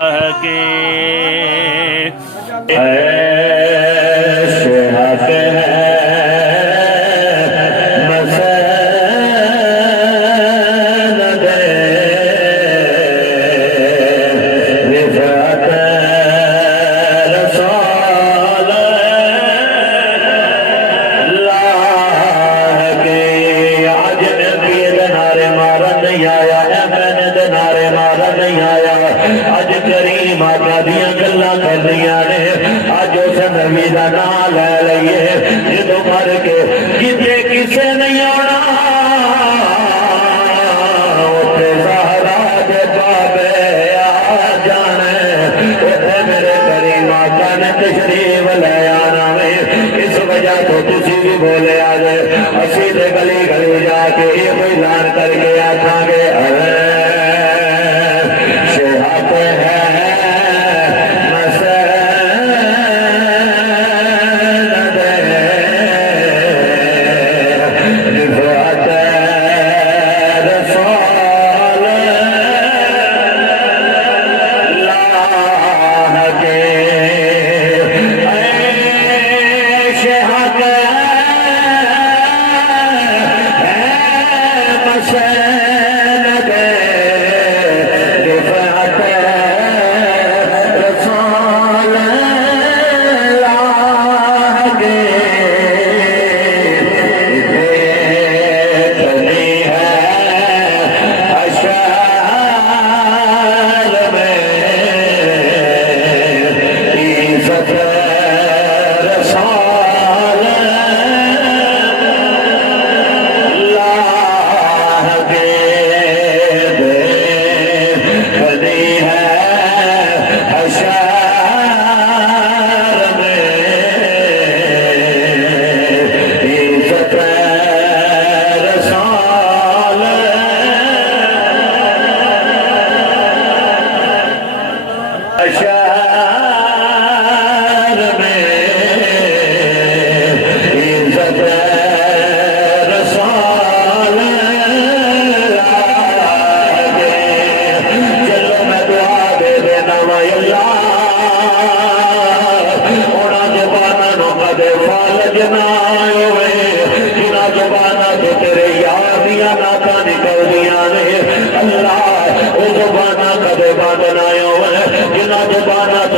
के ऐसे हक है मसनद रिफ़अत रसूल अल्लाह के। आज नबी दे नारे मारन नहीं आया, मैंने दे नारे मारन नहीं आया। अज करीम आका दियां गल्लां करनियां ने। अज उस नबी दा नाम ले लईए जो मर के किते किसे नहीं आना। उत्थे ज़हरा दे बाबे आ जाने, उत्थे मेरे करीम आका ने तशरीफ ले आना वे। इस वजह तो तुसी भी बोले आ गए, असी ते गली गली जाके ये ऐलान करके आखांगे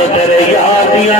तेरे यार दिया